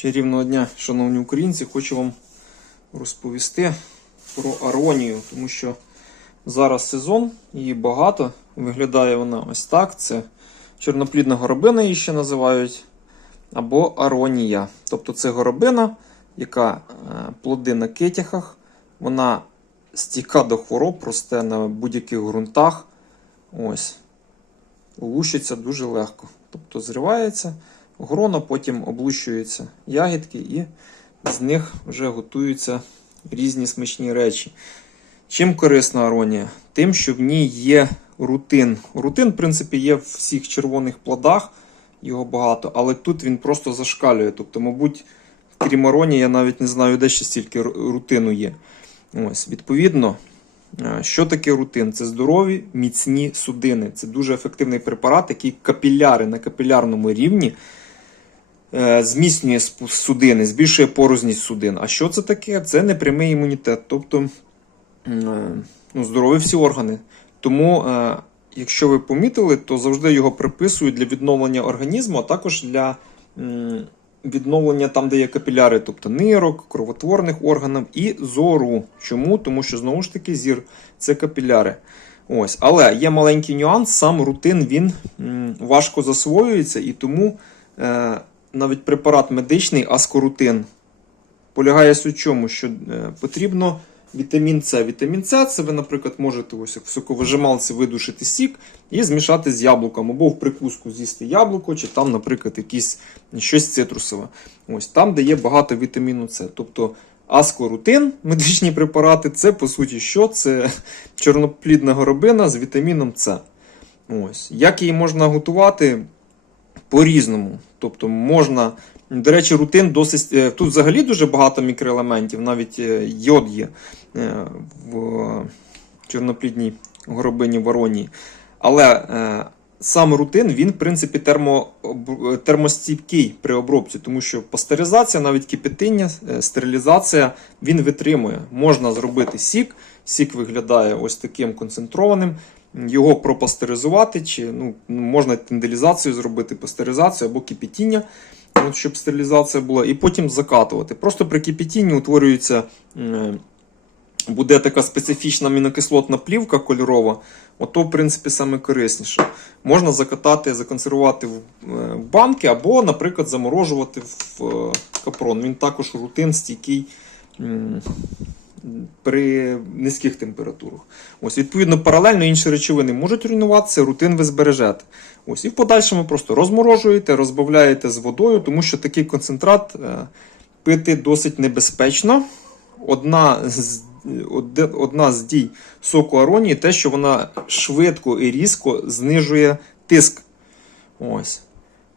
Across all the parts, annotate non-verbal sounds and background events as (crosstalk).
Чарівного дня, шановні українці, хочу вам розповісти про аронію, тому що зараз сезон, її багато. Виглядає вона ось так. Це чорноплідна горобина її ще називають, або аронія. Тобто це горобина, яка е, плоди на китяхах, вона стійка до хвороб, росте на будь-яких ґрунтах. Ось. Лущиться дуже легко. Тобто зривається грона, потім облущуються ягідки, і з них вже готуються різні смачні речі. Чим корисна аронія? Тим, що в ній є рутин. Рутин, в принципі, є в всіх червоних плодах, його багато, але тут він просто зашкалює. Тобто, мабуть, крім аронії, я навіть не знаю, де ще стільки рутину є. Ось, відповідно, е, що таке рутин? Це здорові, міцні судини. Це дуже ефективний препарат, який капіляри на капілярному рівні зміцнює судини, збільшує порозність судин. А що це таке? Це непрямий імунітет, тобто е, ну, здорові всі органи. Тому, е, якщо ви помітили, то завжди його приписують для відновлення організму, а також для відновлення там, де є капіляри, тобто нирок, кровотворних органів і зору. Чому? Тому що знову ж таки зір це капіляри. Ось. Але є маленький нюанс, сам рутин він важко засвоюється, і тому е, навіть препарат медичний аскорутин полягає в чому, що е, потрібно вітамін С. Вітамін С це ви, наприклад, можете ось в соковижималці видушити сік і змішати з яблуком, або в прикуску з'їсти яблуко, чи там, наприклад, якісь щось цитрусове. Ось там, де є багато вітаміну С. Тобто аскорутин, медичні препарати, це по суті що? Це чорноплідна горобина з вітаміном С. Ось. Як її можна готувати? По-різному. Тобто можна. До речі, рутин досить. е, Тут взагалі дуже багато мікроелементів, навіть е, йод є е, в чорноплідній горобині вороні. Але сам рутин, він, в принципі, термо, термостійкий при обробці, тому що пастеризація, навіть кипятиння, стерилізація, він витримує. Можна зробити сік. Сік виглядає ось таким концентрованим. Його пропастеризувати, чи ну, можна тенделізацію зробити, пастеризацію або кипятіння, от, щоб стерилізація була, і потім закатувати. Просто при кипятінні утворюється, буде така специфічна амінокислотна плівка кольорова. Ото, в принципі, саме корисніше. Можна закатати, законсервувати в, е, банки, або, наприклад, заморожувати в е, капрон. Він також рутин стійкий. При низьких температурах. Ось, відповідно, паралельно інші речовини можуть руйнуватися, рутин ви збережете. Ось, і в подальшому просто розморожуєте, розбавляєте з водою, тому що такий концентрат е, пити досить небезпечно. Одна з, одна з дій соку аронії те, що вона швидко і різко знижує тиск. Ось.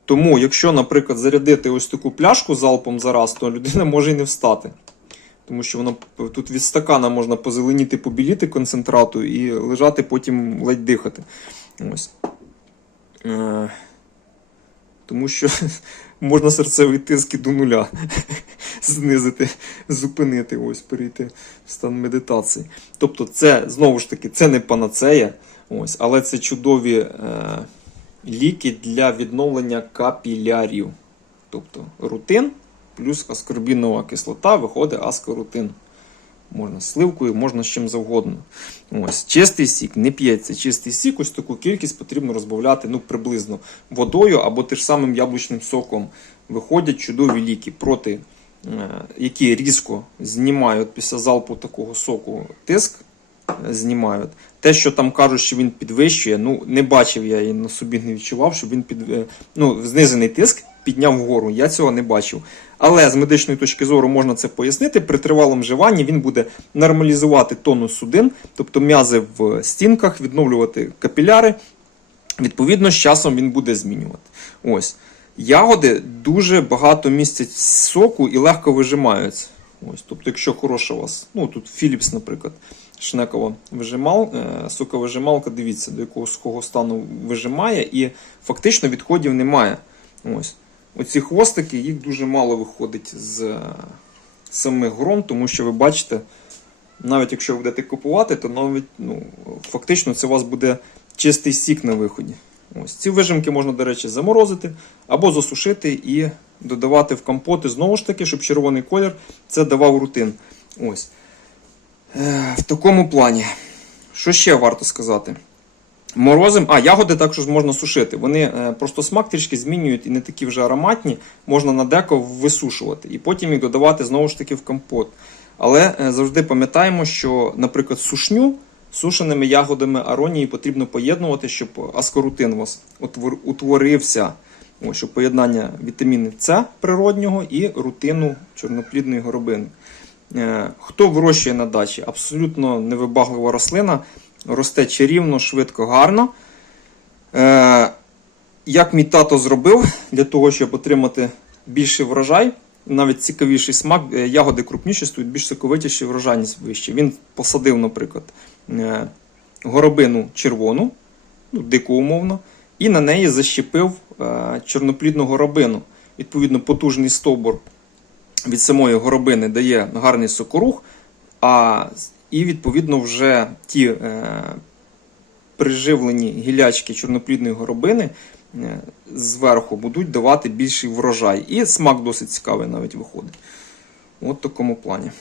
Тому, якщо, наприклад, зарядити ось таку пляшку залпом зараз, то людина може і не встати. Тому що воно тут від стакана можна позеленіти, побіліти концентрату і лежати потім ледь дихати. Ось. Е, Тому що (laughs) можна серцевий тиск до нуля (laughs) знизити, зупинити, ось перейти в стан медитації. Тобто, це знову ж таки це не панацея, ось, але це чудові е, ліки для відновлення капілярів. Тобто рутин плюс аскорбінова кислота виходить аскорутин. Можна з сливкою, можна з чим завгодно. Ось, чистий сік не п'ється. Чистий сік, ось таку кількість потрібно розбавляти ну, приблизно водою або тим самим яблучним соком. Виходять чудові ліки, проти, е, які різко знімають після залпу такого соку тиск, е, знімають. Те, що там кажуть, що він підвищує, ну не бачив я і на собі не відчував, що він під е, ну, знизений тиск підняв вгору. Я цього не бачив. Але з медичної точки зору можна це пояснити. При тривалому вживанні він буде нормалізувати тонус судин, тобто м'язи в стінках, відновлювати капіляри. Відповідно, з часом він буде змінювати. Ось. Ягоди дуже багато містять соку і легко вижимаються. Ось, тобто, якщо хороша у вас, ну тут Philips, наприклад, Шнекова вижимал, е, соковижималка, дивіться, до якого стану вижимає, і фактично відходів немає. Ось. Оці хвостики, їх дуже мало виходить з е, самих грон, тому що ви бачите, навіть якщо ви будете купувати, то навіть ну, фактично це у вас буде чистий сік на виході. Ось. Ці вижимки можна, до речі, заморозити або засушити і додавати в компоти знову ж таки, щоб червоний колір це давав рутин. Ось. Е, в такому плані. Що ще варто сказати? Морозим, а ягоди також можна сушити. Вони е, просто смак трішки змінюють і не такі вже ароматні, можна на деко висушувати і потім їх додавати знову ж таки в компот. Але е, завжди пам'ятаємо, що, наприклад, сушню сушеними ягодами аронії потрібно поєднувати, щоб аскорутин у вас утворився. Ось, щоб поєднання вітамінів С природнього і рутину чорноплідної горобини. Е, Хто вирощує на дачі? Абсолютно невибаглива рослина, росте чарівно, швидко, гарно. Е, Як мій тато зробив для того, щоб отримати більший врожай, навіть цікавіший смак, е, ягоди крупніші стають більш соковитіші, врожайність вища. Він посадив, наприклад, е, горобину червону, ну, дику умовно, і на неї защепив е, чорноплідну горобину. Відповідно, потужний стовбур від самої горобини дає гарний сокорух, а і відповідно вже ті е, приживлені гілячки чорноплідної горобини е, зверху будуть давати більший врожай. І смак досить цікавий навіть виходить. От в такому плані.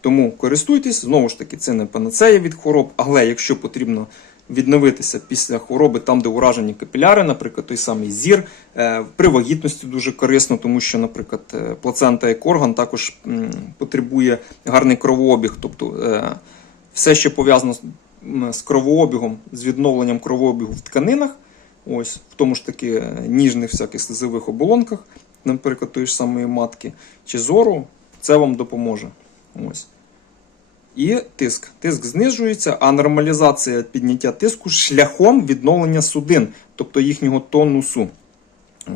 Тому користуйтесь, знову ж таки, це не панацея від хвороб, але якщо потрібно відновитися після хвороби, там, де уражені капіляри, наприклад, той самий зір, е, при вагітності дуже корисно, тому що, наприклад, е, плацента як орган також потребує гарний кровообіг. Тобто е, все, що пов'язано з, кровообігом, з відновленням кровообігу в тканинах, ось в тому ж таки е, ніжних всяких слизових оболонках, наприклад, тої ж самої матки чи зору, це вам допоможе. Ось. І тиск. Тиск знижується, а нормалізація підняття тиску шляхом відновлення судин, тобто їхнього тонусу.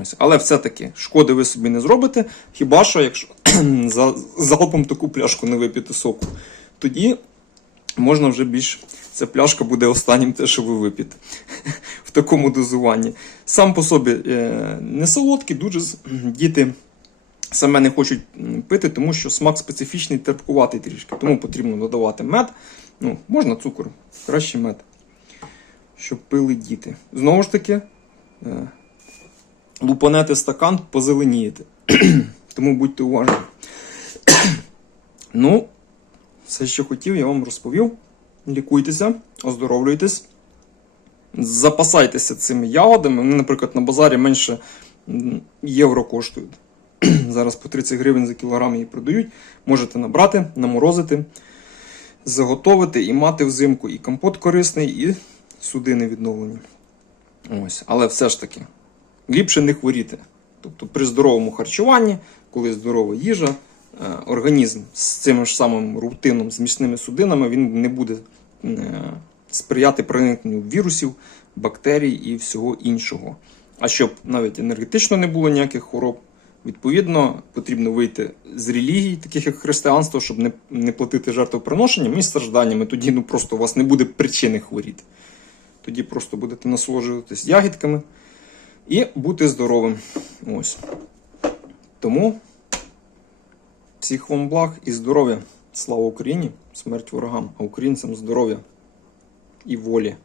Ось. Але все-таки шкоди ви собі не зробите. Хіба що, якщо (clears throat) за залпом таку пляшку не вип'єте соку, тоді можна вже більш. Ця пляшка буде останнім те, що ви вип'єте (laughs) в такому дозуванні. Сам по собі е, не солодкий, дуже діти саме не хочуть пити, тому що смак специфічний, терпкуватий трішки. Тому потрібно додавати мед. Ну, можна цукор, краще мед. Щоб пили діти. Знову ж таки, е, лупанете стакан, позеленієте. (clears throat) Тому будьте уважні. (clears throat) ну, все, що хотів, я вам розповів. Лікуйтеся, оздоровлюйтесь. Запасайтеся цими ягодами. Вони, наприклад, на базарі менше євро коштують. (clears throat) Зараз по 30 гривень за кілограм її продають. Можете набрати, наморозити, заготовити і мати взимку і компот корисний, і судини відновлені. Ось. Але все ж таки, ліпше не хворіти. Тобто при здоровому харчуванні, коли здорова їжа, організм з цим ж самим рутином, з міцними судинами, він не буде е, сприяти проникненню вірусів, бактерій і всього іншого. А щоб навіть енергетично не було ніяких хвороб, відповідно потрібно вийти з релігій, таких як християнство, щоб не, не платити жертвоприношенням і стражданнями. Тоді ну, просто у вас не буде причини хворіти. Тоді просто будете насолоджуватись ягідками і бути здоровим. Ось. Тому всіх вам благ і здоров'я. Слава Україні! Смерть ворогам, а українцям здоров'я і волі.